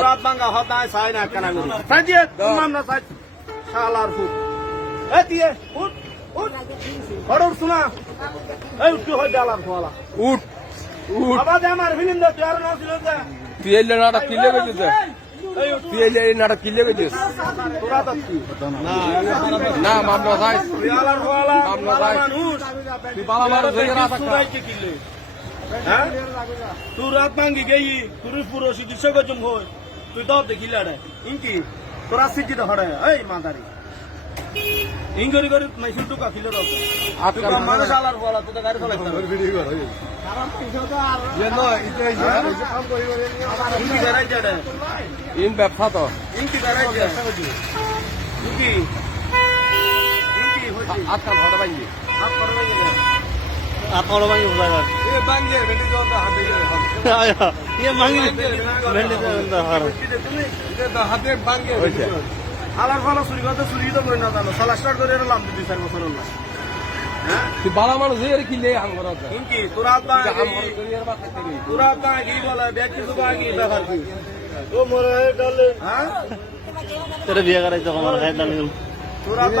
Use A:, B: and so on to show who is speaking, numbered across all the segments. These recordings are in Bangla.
A: রাত ভাঙ্গা হতায় চাই না কেনা করি চাই দিয়ে না চাই শালার ফুট। এ দিয়ে উঠ উঠ। হড় উঠ শোনা এই উঠতে হয় ডালার ফলা
B: উঠ উঠ।
A: বাবা দে আমার ফিলিম তুই আর না ছিল যে
B: তুই এই নাটক কিনলে গেছিস তুই এই এই নাটক কিনলে গেছিস
A: তোরা তো কি?
B: না মামলা ভাই
A: তুই আলার ফলা
B: আমরা
A: বালা
B: তুই বালা মানুষ। হয়ে রাত
A: তুই রাইতে কিনলে হ্যাঁ? তুই রাত ভাঙ্গি গেই তুই পুরো চিকিৎসা করছুম হই। তুই দাও দেখিলে রে ইনকি তোরা সিটি তো হড়ে এই মাদারি। ইঙ্গরি করে মাইসুল টুকা খিলে দাও।
B: আজকাল
A: তুই মানুষ আলার ফলা তুই তো গাড়ি ফলাইতে হবে ইনকি গাড়াই যাড়ে
B: ইন ব্যবসা তো।
A: ইনকি গাড়াই ইনকি ইনকি
B: আজকাল ঘটা ভাঙ্গি
A: হাত করে লাগে
C: আপনারও ভাঙি বুঝাইবার
B: এ ভাঙ্গে বেটি তো হাতে
C: ইয়ে ভাঙি ভেন্ডি হার
B: হাতে। ভাঙ্গে
A: আলার ফালা চুরি করতে চুরি তো করে না জানো। সালা স্টার্ট করে এলাম দুই চার বছর হল হ্যাঁ?
B: তুই বালা মানুষ হয়ে কিনলে আঙ্গর আছে
A: ইনকি তোরা তো
B: করি আর বাচ্চা করি
A: তোরা তো আগে বলে দেখ কিছু আগে ব্যাপার কি। ও মরে ডালে। হ্যাঁ?
C: তোরা বিয়ে করাইছো আমার খাই দামি
A: তোরা তো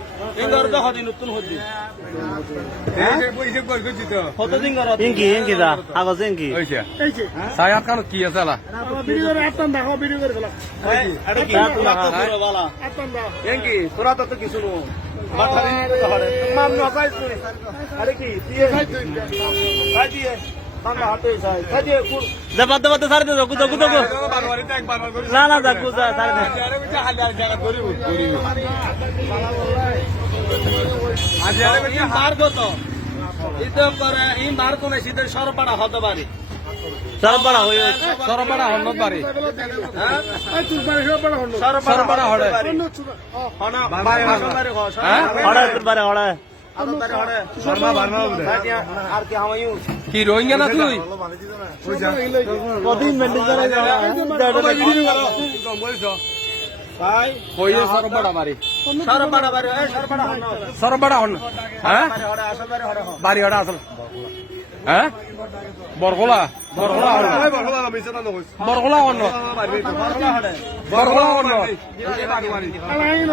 A: কিছু মাম ন। আরে। কি? দিয়ে।
C: বাদ বাদ সারে দে গুদো গুদো না না যা গুদা সারে দে
A: সরপাড়া হতে পারে
C: সর বড় হই
B: সরবরা হন্নত বাড়ি
A: হ্যাঁ সরপাড়া
B: হড়ে।
A: পারে
B: হ্যাঁ?
C: হড়া হড়া
A: হড়ে কি
B: রোহিঙ্গা না তুই?
C: কদিন
B: সরবরা বাড়ি
A: হনা।
B: হ্যাঁ?
A: হড়ে আসবারে হড়ে হ
B: বাড়ি হড়া আসল। হ্যাঁ হন
A: বরলা হড়ে
B: বরকলা হন
D: আলাইন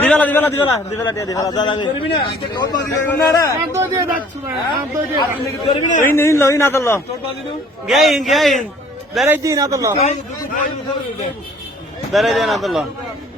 C: দিবেলা দিবেলা দিবেলা দিবেলা দিয়ে দিবেলা
D: ডাক।
C: ইন ইন লো ইন আতলো গেইন গেইন বেরাই দিন আতলো বেরাই দিন আতলো
D: এটা সব বড়